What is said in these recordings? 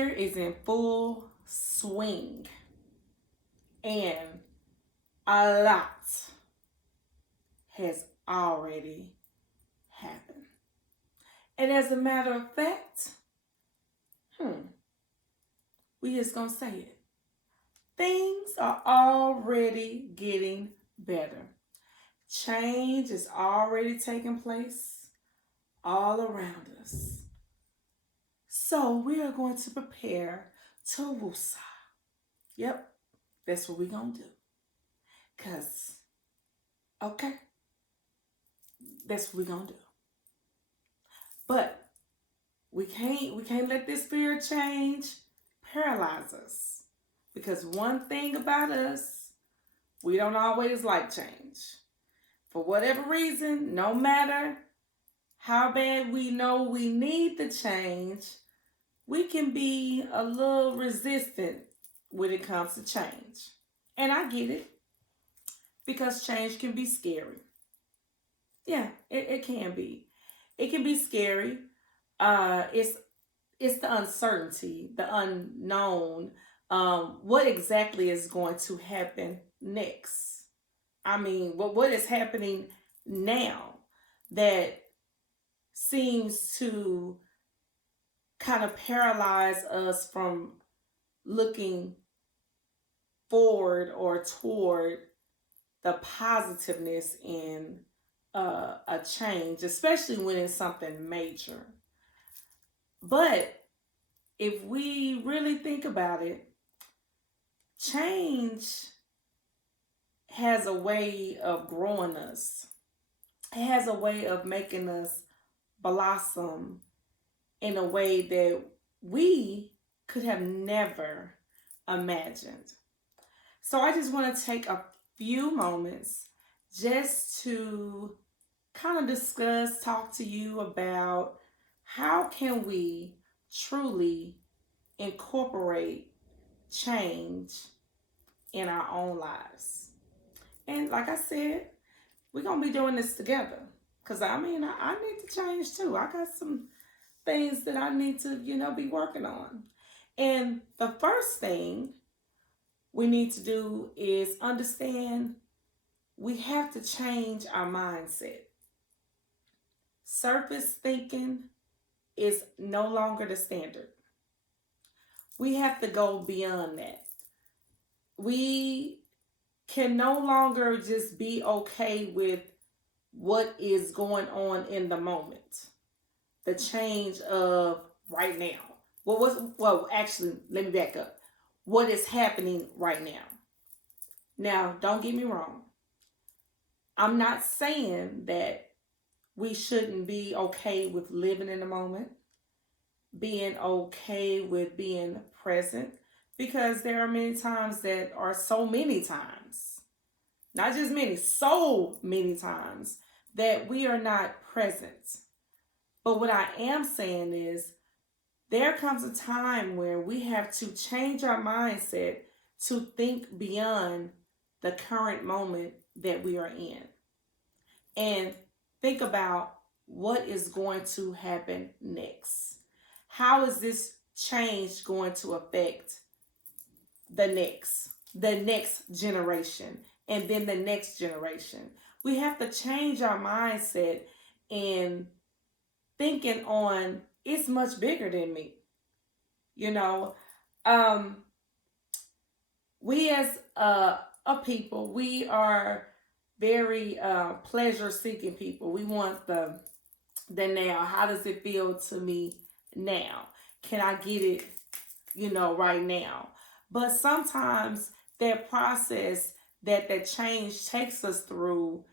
year is in full swing and a lot has already happened. And as a matter of fact, we just gonna say it. Things are already getting better. Change is already taking place all around us. So we are going to prepare to woosah. Yep, that's what we're gonna do. Cause, okay, that's what we're gonna do. But we can't let this fear of change paralyze us. Because one thing about us, we don't always like change. For whatever reason, no matter how bad we know we need the change, we can be a little resistant when it comes to change. And I get it, because change can be scary. Yeah, it can be. It can be scary. It's the uncertainty, the unknown. What exactly is going to happen next? I mean, what is happening now that seems to kind of paralyze us from looking forward or toward the positiveness in a change, especially when it's something major. But if we really think about it, change has a way of growing us. It has a way of making us blossom in a way that we could have never imagined. So I just want to take a few moments just to kind of discuss, talk to you about how can we truly incorporate change in our own lives. And like I said, we're going to be doing this together. Because I mean, I need to change too. I got some things that I need to, be working on. And the first thing we need to do is understand we have to change our mindset. Surface thinking is no longer the standard. We have to go beyond that. We can no longer just be okay with what is going on in the moment. The change of right now. Actually, let me back up. What is happening right now? Now, don't get me wrong. I'm not saying that we shouldn't be okay with living in the moment, being okay with being present, because there are many times that are so many times, not just many, so many times that we are not present. But what I am saying is there comes a time where we have to change our mindset to think beyond the current moment that we are in and think about what is going to happen next. How is this change going to affect the next generation, and then the next generation? We have to change our mindset in thinking on it's much bigger than me. We as a people, we are very pleasure seeking people. We want the now. How does it feel to me now? Can I get it, right now? But sometimes that process that change takes us through,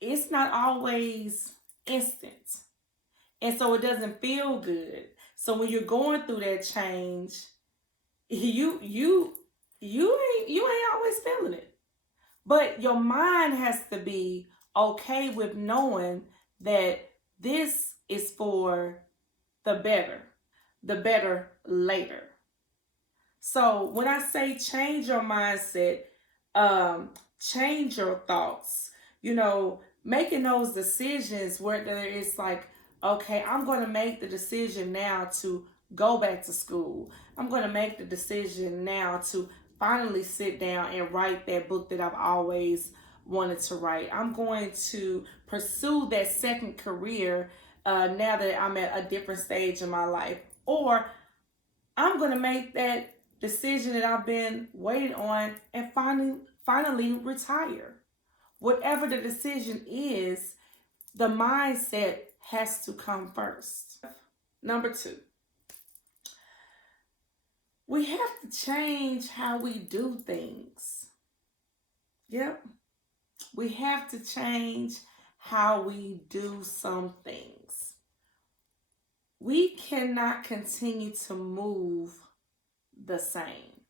it's not always instant. And so it doesn't feel good. So when you're going through that change, you ain't always feeling it. But your mind has to be okay with knowing that this is for the better later. So when I say change your mindset, change your thoughts, making those decisions where it's like, okay, I'm going to make the decision now to go back to school. I'm going to make the decision now to finally sit down and write that book that I've always wanted to write. I'm going to pursue that second career now that I'm at a different stage in my life. Or I'm going to make that decision that I've been waiting on and finally retire. Whatever the decision is, the mindset has to come first. Number two, we have to change how we do things. Yep. We have to change how we do some things. We cannot continue to move the same.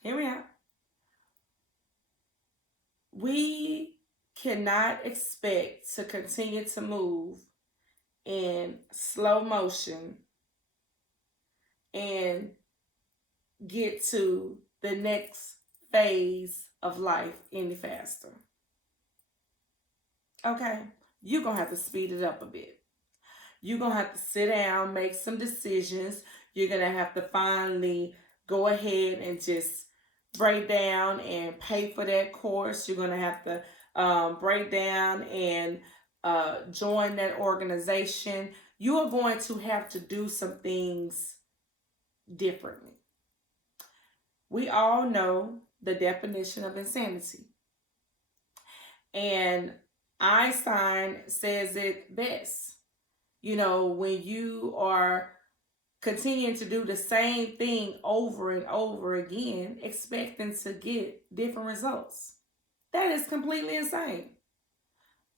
Hear me out. We cannot expect to continue to move in slow motion and get to the next phase of life any faster. Okay, you're going to have to speed it up a bit. You're going to have to sit down, make some decisions. You're going to have to finally go ahead and just break down and pay for that course. You're going to have to break down and join that organization. You are going to have to do some things differently. We all know the definition of insanity. And Einstein says it best. You know, when you are continuing to do the same thing over and over again, expecting to get different results, that is completely insane.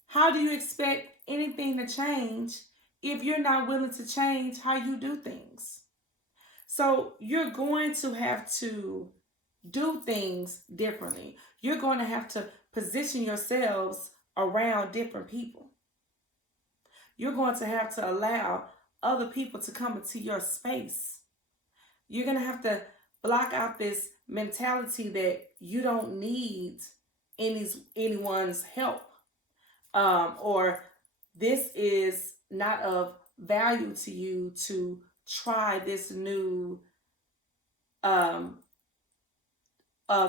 How do you expect anything to change if you're not willing to change how you do things? So you're going to have to do things differently. You're going to have to position yourselves around different people. You're going to have to allow other people to come into your space. You're going to have to block out this mentality that you don't need anyone's help, or this is not of value to you to try this new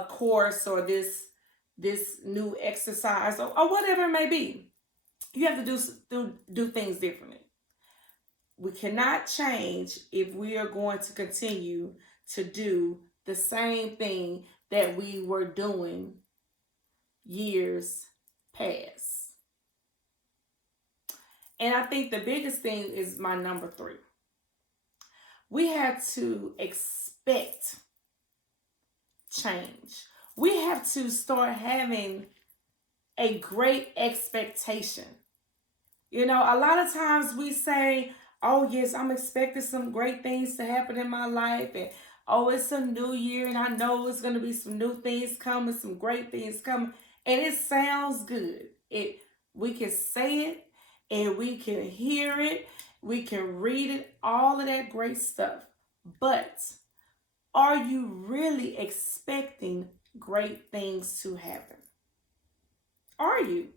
course or this new exercise, or whatever it may be. You have to do things differently. We cannot change if we are going to continue to do the same thing that we were doing years past. And I think the biggest thing is my number 3. We have to expect change. We have to start having a great expectation. You know, a lot of times we say, oh, yes, I'm expecting some great things to happen in my life. And, oh, it's a new year and I know it's going to be some new things coming, some great things coming. And it sounds good. We can say it and we can hear it. We can read it, all of that great stuff. But are you really expecting great things to happen? Are you?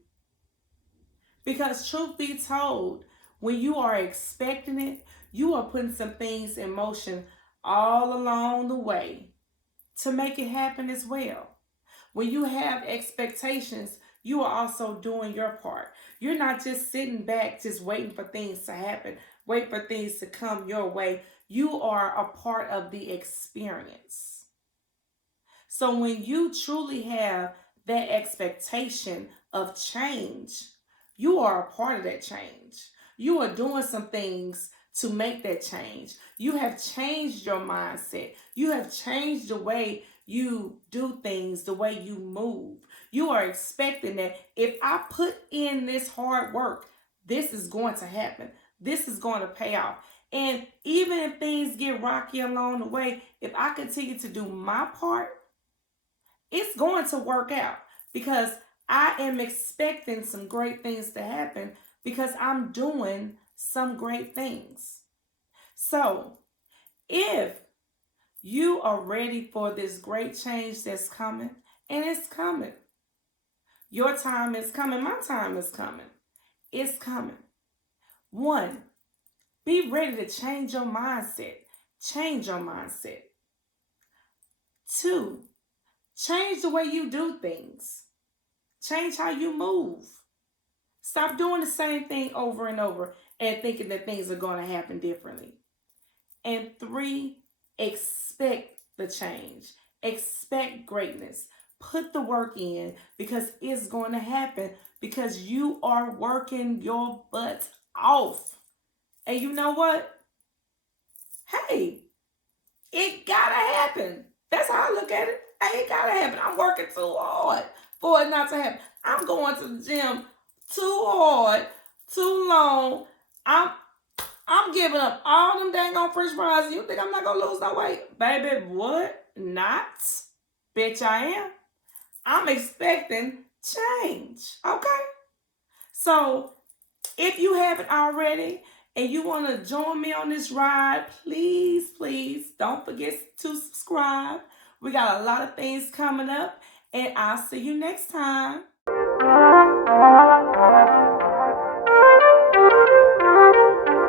Because truth be told, when you are expecting it, you are putting some things in motion all along the way to make it happen as well. When you have expectations, you are also doing your part. You're not just sitting back, just waiting for things to happen, wait for things to come your way. You are a part of the experience. So when you truly have that expectation of change, you are a part of that change. You are doing some things to make that change. You have changed your mindset. You have changed the way you do things, the way you move. You are expecting that if I put in this hard work, this is going to happen. This is going to pay off. And even if things get rocky along the way, if I continue to do my part, it's going to work out because I am expecting some great things to happen because I'm doing some great things. So, if you are ready for this great change that's coming, and it's coming, your time is coming, my time is coming, it's coming. One, Be ready to change your mindset. Change your mindset. 2, change the way you do things. Change how you move. Stop doing the same thing over and over and thinking that things are going to happen differently. And 3, expect the change. Expect greatness. Put the work in because it's going to happen because you are working your butt off. And you know what? Hey, it gotta happen. That's how I look at it. Hey, it gotta happen. I'm working too hard for it not to happen. I'm going to the gym too hard, too long. I'm giving up all them dang on French fries. You think I'm not gonna lose no weight? Baby, what? Not? Bitch, I am. I'm expecting change. Okay? So if you haven't already and you want to join me on this ride, please, please don't forget to subscribe. We got a lot of things coming up, and I'll see you next time.